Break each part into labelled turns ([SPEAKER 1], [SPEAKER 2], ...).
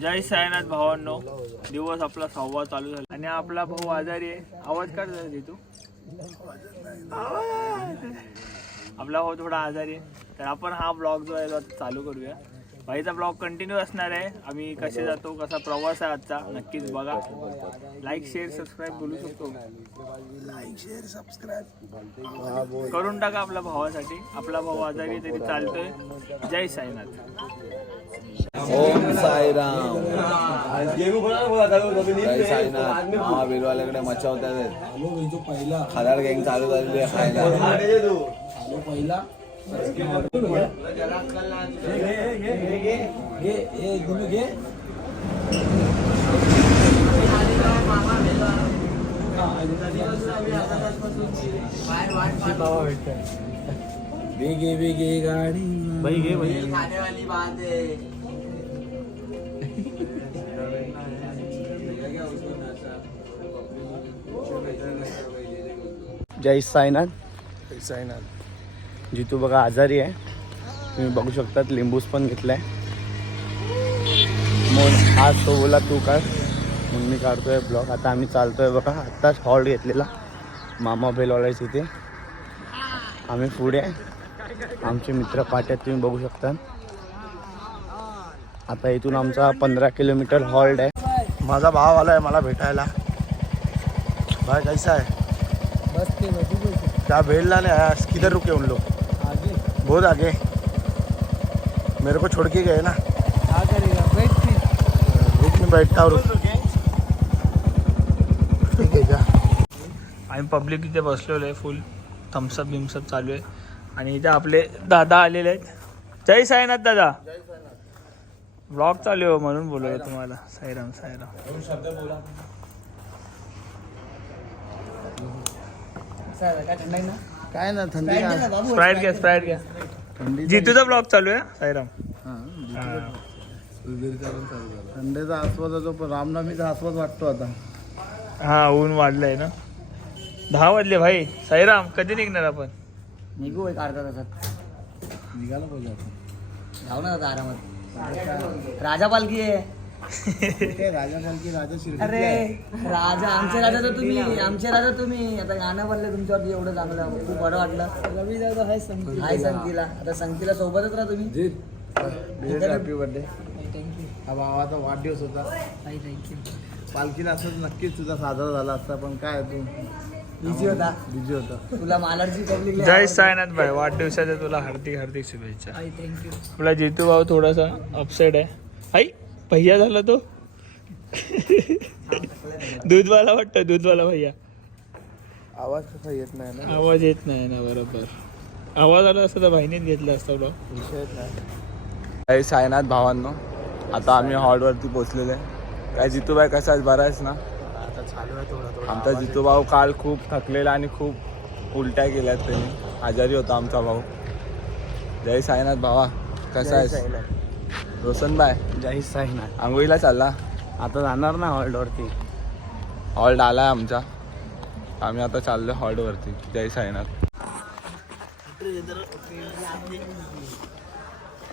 [SPEAKER 1] जय सायनाथ भावांनो. दिवस आपला सहावा चालू झाला. आणि आपला भाऊ आजारी आहे. आवाज काढ जरा तू आपला भाऊ थोडा आजारी आहे. तर आपण हा ब्लॉग जो आहे तो चालू करूया. भाईचा ब्लॉग कंटिन्यू असणार आहे. आम्ही कसे जातो कसा प्रवास आहे आजचा नक्कीच बघा. लाईक शेअर सबस्क्राईब बोलू शकतो. करून टाका आपल्या भावासाठी. आपला भाऊ आजारी तरी चालतोय. जय साईनाथ.
[SPEAKER 2] ओम साईराम. जय साईनाथ. महावीरवाल्याकडे मचावतात खदाड गँग चालू झालेली आहे खायला.
[SPEAKER 3] वेगे वेगे गाडी
[SPEAKER 1] भाई घे भाई
[SPEAKER 3] जय साईनाथ साईनाथ। जितू बघा आजारी आहे. तुम्ही बघू शकतात लिंबूस पण घेतलाय. मग आज तो बोला तू काढ. मग मी काढतोय ब्लॉग. आता आम्ही चालतोय बघा. आत्ताच हॉल्ट घेतलेला. मामा बेलवालाच इथे आम्ही पुढे आमचे मित्र पाट्यात तुम्ही बघू शकता आता इथून आमचा पंधरा किलोमीटर हॉल्ट आहे. माझा भाव आलाय मला भेटायला. भाई कैसा है? क्या भेड़ लाने आया किधर रुके उन लोग आगे बहुत आगे। मेरे को छोड़ के गए ना। में बैठता हूँ रुक। ठीक है जा।
[SPEAKER 1] आम्ही पब्लिक इथे बसलेलो आहे फुल थम्सअप बिम्सअप चालू आहे. आणि इथे आपले दादा आलेले आहेत. जय साईनाथ दादा. ब्लॉग चालू आहे हो, म्हणून बोलवलं तुम्हाला. साईराम साईराम.
[SPEAKER 3] काय ना? थंडी
[SPEAKER 1] स्प्राईट घ्या स्प्राईट घ्या.
[SPEAKER 3] थंडी
[SPEAKER 1] जितूचा ब्लॉग चालू आहे साईराम.
[SPEAKER 3] थंडीचा आस्वाद होतो पण रामनवमीचा आस्वाद वाटतो आता.
[SPEAKER 1] हा ऊन वाढलंय ना. दहा वाजले भाई. साईराम कधी निघणार आपण?
[SPEAKER 4] निघू एक अर्धा तासात.
[SPEAKER 3] निघाला पाहिजे आपण
[SPEAKER 4] जाऊ ना आता आरामात. राजा पालखी आहे.
[SPEAKER 3] राजा पालखी राजा शिर्डी
[SPEAKER 4] अरे राजा आमचे राजा तर तुम्ही आमचे राजा तुम्री आता गाणं बोलले तुमच्यावरती एवढं चांगलं. खूप बरं वाटलं. रवी दादा हाय संगीला हाय संगीला आता संगीला सोबतच राहा तुम्ही.
[SPEAKER 3] हॅपी बर्थडे हा भावाचा वाढदिवस होता. पालखीला असं नक्कीच तुझा साजरा झाला असता पण काय तू?
[SPEAKER 4] बिझी होता.
[SPEAKER 3] बिझी होता.
[SPEAKER 4] तुला मालाडची पब्लिक
[SPEAKER 1] जय साईनाथ भाई वाढदिवसाच्या तुला हार्दिक हार्दिक शुभेच्छा.
[SPEAKER 4] थँक्यू
[SPEAKER 1] आपला जितू भाऊ थोडासा अपसेट आहे. आई भैया झाला तो. दूधवाला वाटतं दूधवाला भैया.
[SPEAKER 3] आवाज कसा येत नाही ना?
[SPEAKER 1] आवाज येत नाही ना बरोबर. आवाज आला असता तर बहिणीत घेतला असता
[SPEAKER 2] जय साईनाथ भावांनो आता आम्ही हॉलवरती पोहोचलेलो आहे. काय जितूबाई कसा बरा आहेस ना?
[SPEAKER 3] आता चालू आहे थोडा थोडा.
[SPEAKER 2] आमचा जितू भाऊ काल खूप थकलेला आणि खूप उलट्या केल्यात त्यांनी. आजारी होता आमचा भाऊ. जय साईनाथ भावा. कसा आहेस रोशनबाय
[SPEAKER 3] जय साईनाथ.
[SPEAKER 2] आंघोळीला चालला.
[SPEAKER 3] आता जाणार ना हॉल्टवरती
[SPEAKER 2] हॉल्ट आलाय आमचा. आम्ही आता चाललोय हॉल्टवरती जय साईनाथ.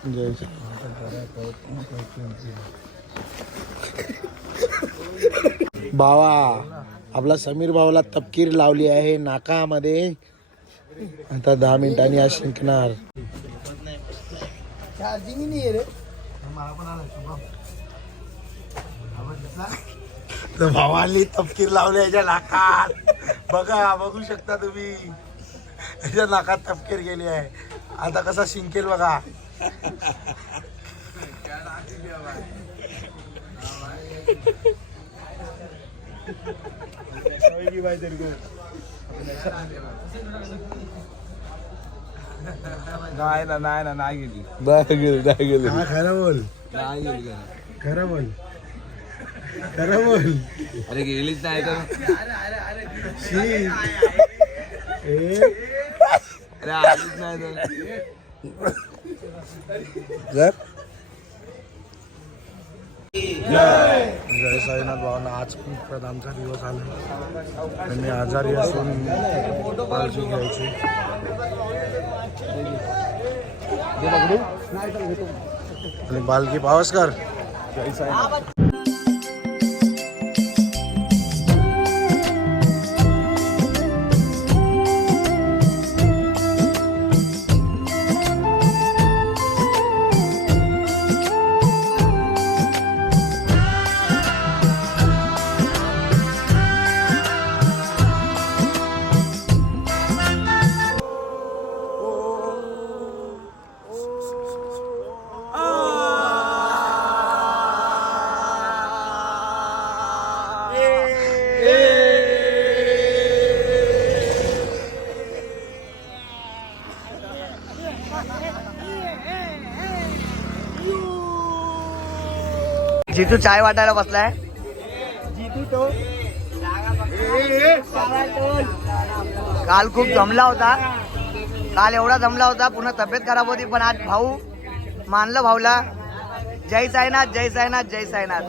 [SPEAKER 3] जय बावा आपला समीर भावाला तपकीर लावली आहे नाकामध्ये. आता दहा मिनिटांनी आज शिंकणार. तर भावाली तपकीर लावली याच्या नाकात. बघा बघू शकता तुम्ही. याच्या नाकात तपकीर गेली आहे. आता कसा शिंकेल बघा.
[SPEAKER 2] नाही ना नाही ना नाही गेली.
[SPEAKER 3] नाही गेली नाही गेली. खरं बोल.
[SPEAKER 2] नाही गेली
[SPEAKER 3] खरं बोल. खरं बोल.
[SPEAKER 2] अरे गेलीच नाही तर.
[SPEAKER 3] शी. ए,
[SPEAKER 2] अरे आलीच नाही तर.
[SPEAKER 3] जर जय जय साईनाथ भावना आज खूप आमचा दिवस आला आणि मी आजारी असून काळजी घ्यायची. आणि बालकी पावसकर
[SPEAKER 5] जय साईनाथ.
[SPEAKER 6] जितू चाय वाटायला बसलाय. काल खूप जमला होता. काल एवढा जमला होता पुन्हा तब्येत खराब होती पण आज भाऊ मानलं भाऊला. जय साईनाथ जय साईनाथ जय साईनाथ.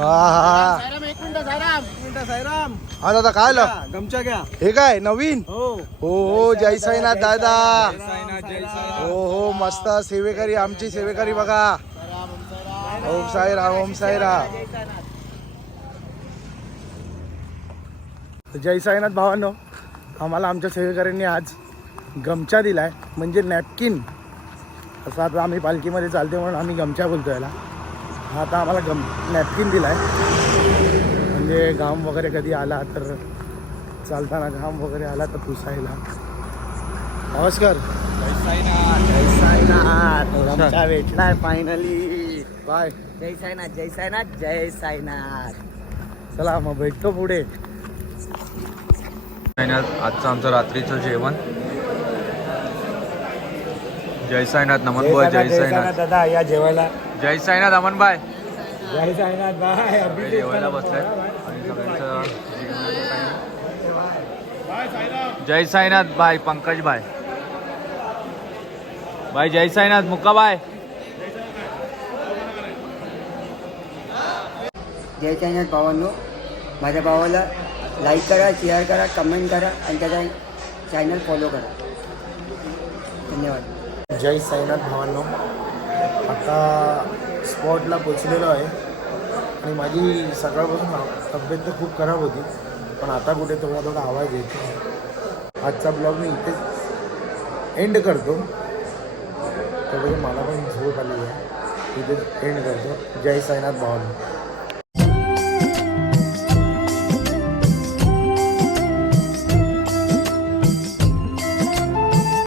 [SPEAKER 3] हा दादा काय ला
[SPEAKER 5] गमच्या घ्या
[SPEAKER 3] हे काय नवीन?
[SPEAKER 5] हो.
[SPEAKER 3] हो हो जय साईनाथ दादा. हो हो. मस्त सेवेकरी आमची सेवेकरी बघा. ओम साईराम ओम साईराम जय साईनाथ भावांनो आम्हाला आमच्या सेवेकऱ्यांनी आज गमछा दिलाय म्हणजे नॅपकिन. असं आता आम्ही पालखीमध्ये चालते म्हणून आम्ही गमछा बोलतो याला. आता आम्हाला गम नॅपकिन दिला आहे म्हणजे घाम वगैरे कधी आला तर चालताना घाम वगैरे आला तर पुसायला. नमस्कार.
[SPEAKER 5] साईनाथ.
[SPEAKER 6] जय साईनाथ. गमछा भेटलाय फायनली
[SPEAKER 3] बाय.
[SPEAKER 6] जय साईनाथ जय साईनाथ जय साईनाथ.
[SPEAKER 3] चला मग भेटतो पुढे.
[SPEAKER 5] आजचं आमचं रात्रीचं जेवण. जय साईनाथ नमन भाई जय साईनाथ.
[SPEAKER 3] दादा या जेवायला.
[SPEAKER 5] जय साईनाथ अमन भाई.
[SPEAKER 3] जय साईनाथ बाय.
[SPEAKER 5] जेवायला बसलाय आणि सगळ्यांचं. जय साईनाथ भाई पंकज भाई. भाई जय साईनाथ मुक्का भाई.
[SPEAKER 6] जय साईनाथ भावांनो माझ्या भावाला लाईक करा शेअर करा कमेंट करा आणि त्याचा चॅनल फॉलो करा. धन्यवाद.
[SPEAKER 3] जय साईनाथ भावांनो आता स्पॉटला पोचलेलो आहे. आणि माझी सकाळपासून तब्येत तर खूप खराब होती पण आता कुठे थोडा थोडा आवाज येतो. आजचा ब्लॉग मी इथेच एंड करतो. तर मला पण झोप आली आहे. इथे एंड करतो. जय साईनाथ भावानी